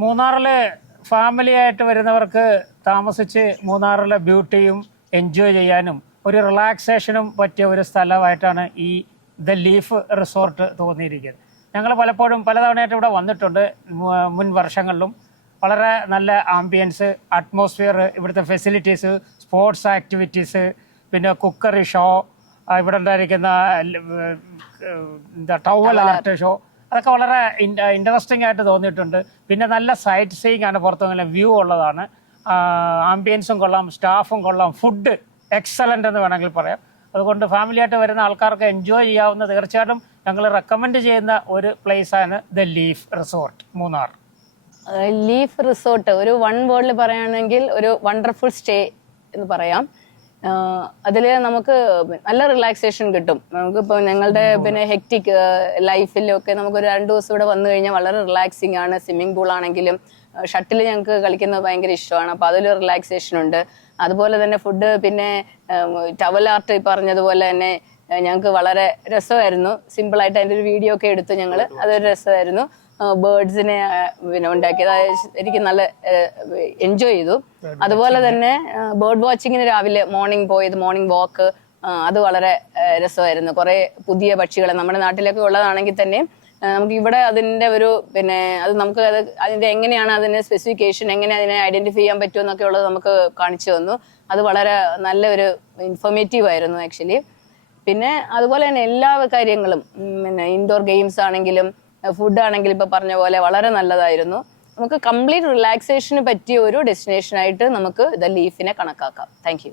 മൂന്നാറിലെ ഫാമിലി ആയിട്ട് വരുന്നവർക്ക് താമസിച്ച് മൂന്നാറിലെ ബ്യൂട്ടിയും എൻജോയ് ചെയ്യാനും ഒരു റിലാക്സേഷനും പറ്റിയ ഒരു സ്ഥലമായിട്ടാണ് ഈ ദ ലീഫ് റിസോർട്ട് തോന്നിയിരിക്കുന്നത്. ഞങ്ങൾ പലപ്പോഴും പലതവണയായിട്ട് ഇവിടെ വന്നിട്ടുണ്ട് മുൻ വർഷങ്ങളിലും. വളരെ നല്ല ആംബിയൻസ്, അറ്റ്മോസ്ഫിയർ, ഇവിടുത്തെ ഫെസിലിറ്റീസ്, സ്പോർട്സ് ആക്ടിവിറ്റീസ്, പിന്നെ കുക്കറി ഷോ, ഇവിടെ ഉണ്ടായിരിക്കുന്ന ടവൽ ആർട്ട് ഷോ, അതൊക്കെ വളരെ ഇൻട്രസ്റ്റിംഗ് ആയിട്ട് തോന്നിയിട്ടുണ്ട്. പിന്നെ നല്ല സൈറ്റ് സീയിങ് ആണ്, പുറത്തുനിന്ന് വ്യൂ ഉള്ളതാണ്, ആംബിയൻസും കൊള്ളാം, സ്റ്റാഫും കൊള്ളാം, ഫുഡ് എക്സലൻ്റ് എന്ന് വേണമെങ്കിൽ പറയാം. അതുകൊണ്ട് ഫാമിലിയായിട്ട് വരുന്ന ആൾക്കാർക്ക് എൻജോയ് ചെയ്യാവുന്ന, തീർച്ചയായിട്ടും ഞങ്ങൾ റെക്കമെൻഡ് ചെയ്യുന്ന ഒരു പ്ലേസാണ് the leaf resort Munnar. Leaf resort ഒരു വൺ വേർഡിൽ പറയുകയാണെങ്കിൽ ഒരു വണ്ടർഫുൾ സ്റ്റേ എന്ന് പറയാം. അതിൽ നമുക്ക് നല്ല റിലാക്സേഷൻ കിട്ടും. നമുക്കിപ്പോൾ ഞങ്ങളുടെ പിന്നെ ഹെക്റ്റിക് ലൈഫിലൊക്കെ നമുക്കൊരു 2 ദിവസം ഇവിടെ വന്നു കഴിഞ്ഞാൽ വളരെ റിലാക്സിങ് ആണ്. സ്വിമ്മിംഗ് പൂൾ ആണെങ്കിലും ഷട്ടിൽ ഞങ്ങൾക്ക് കളിക്കുന്നത് ഭയങ്കര ഇഷ്ടമാണ്, അപ്പോൾ അതിലൊരു റിലാക്സേഷൻ ഉണ്ട്. അതുപോലെ തന്നെ ഫുഡ്, പിന്നെ ടവൽ ആർട്ട് പറഞ്ഞതുപോലെ തന്നെ ഞങ്ങൾക്ക് വളരെ രസമായിരുന്നു. സിമ്പിളായിട്ട് അതിൻ്റെ ഒരു വീഡിയോ ഒക്കെ എടുത്തു ഞങ്ങൾ, അതൊരു രസമായിരുന്നു. ബേർഡ്സിനെ പിന്നെ ഉണ്ടാക്കിയത് എനിക്ക് നല്ല എൻജോയ് ചെയ്തു. അതുപോലെ തന്നെ ബേർഡ് വാച്ചിങ്ങിന് രാവിലെ മോർണിംഗ് വാക്ക്, അത് വളരെ രസമായിരുന്നു. കുറേ പുതിയ പക്ഷികളെ നമ്മുടെ നാട്ടിലൊക്കെ ഉള്ളതാണെങ്കിൽ തന്നെ നമുക്ക് ഇവിടെ അതിൻ്റെ ഒരു പിന്നെ അത് നമുക്ക് അതിൻ്റെ എങ്ങനെയാണ് അതിൻ്റെ സ്പെസിഫിക്കേഷൻ, എങ്ങനെ അതിനെ ഐഡന്റിഫൈ ചെയ്യാൻ പറ്റുമെന്നൊക്കെ ഉള്ളത് നമുക്ക് കാണിച്ചു തന്നു. അത് വളരെ നല്ലൊരു ഇൻഫോർമേറ്റീവ് ആയിരുന്നു ആക്ച്വലി. പിന്നെ അതുപോലെ തന്നെ എല്ലാ കാര്യങ്ങളും, പിന്നെ ഇൻഡോർ ഗെയിംസ് ആണെങ്കിലും ഫുഡ് ആണെങ്കിലും ഇപ്പൊ പറഞ്ഞ പോലെ വളരെ നല്ലതായിരുന്നു. നമുക്ക് കംപ്ലീറ്റ് റിലാക്സേഷന് പറ്റിയ ഒരു ഡെസ്റ്റിനേഷൻ ആയിട്ട് നമുക്ക് ദ ലീഫിനെ കണക്കാക്കാം. Thank you.